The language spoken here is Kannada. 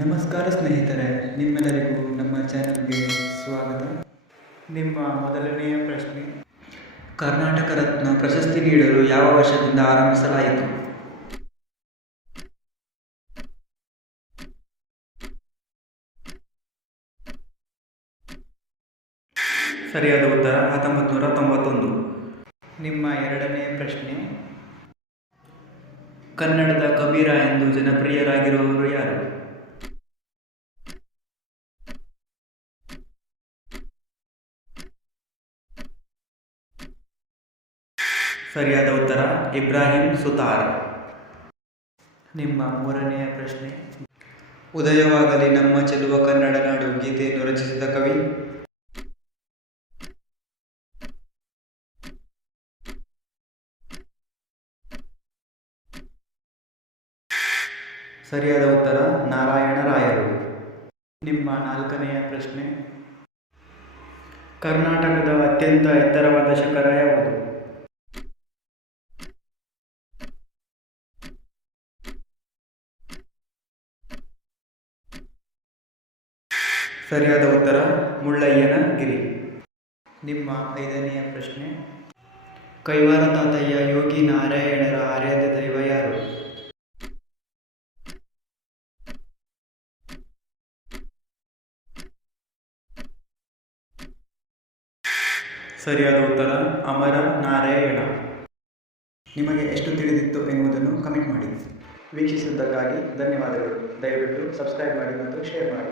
ನಮಸ್ಕಾರ ಸ್ನೇಹಿತರೆ, ನಿಮ್ಮೆಲ್ಲರಿಗೂ ನಮ್ಮ ಚಾನಲ್ಗೆ ಸ್ವಾಗತ. ನಿಮ್ಮ ಮೊದಲನೆಯ ಪ್ರಶ್ನೆ: ಕರ್ನಾಟಕ ರತ್ನ ಪ್ರಶಸ್ತಿ ನೀಡಲು ಯಾವ ವರ್ಷದಿಂದ ಆರಂಭಿಸಲಾಯಿತು? ಸರಿಯಾದ ಉತ್ತರ 1991. ನಿಮ್ಮ ಎರಡನೆಯ ಪ್ರಶ್ನೆ: ಕನ್ನಡದ ಕಬೀರ ಎಂದು ಜನಪ್ರಿಯರಾಗಿರುವವರು ಯಾರು? ಸರಿಯಾದ ಉತ್ತರ ಇಬ್ರಾಹಿಂ ಸುತಾರ್. ನಿಮ್ಮ ಮೂರನೆಯ ಪ್ರಶ್ನೆ: ಉದಯವಾಗಲಿ ನಮ್ಮ ಚೆಲುವ ಕನ್ನಡ ನಾಡು ಗೀತೆಯನ್ನು ರಚಿಸಿದ ಕವಿ? ಸರಿಯಾದ ಉತ್ತರ ನಾರಾಯಣ ರಾಯರು. ನಿಮ್ಮ ನಾಲ್ಕನೆಯ ಪ್ರಶ್ನೆ: ಕರ್ನಾಟಕದ ಅತ್ಯಂತ ಎತ್ತರವಾದ ಶಿಖರ ಯಾವುದು? ಸರಿಯಾದ ಉತ್ತರ ಮುಳ್ಳಯ್ಯನ ಗಿರಿ. ನಿಮ್ಮ ಐದನೆಯ ಪ್ರಶ್ನೆ: ಕೈವಾರ ತಾತಯ್ಯ ಯೋಗಿ ನಾರಾಯಣರ ಆರಾಧ್ಯ ದೈವ ಯಾರು? ಸರಿಯಾದ ಉತ್ತರ ಅಮರ ನಾರಾಯಣ. ನಿಮಗೆ ಎಷ್ಟು ತಿಳಿದಿತ್ತು ಎನ್ನುವುದನ್ನು ಕಮೆಂಟ್ ಮಾಡಿ. ವೀಕ್ಷಿಸಿದ್ದಕ್ಕಾಗಿ ಧನ್ಯವಾದಗಳು. ದಯವಿಟ್ಟು ಸಬ್ಸ್ಕ್ರೈಬ್ ಮಾಡಿ ಮತ್ತು ಶೇರ್ ಮಾಡಿ.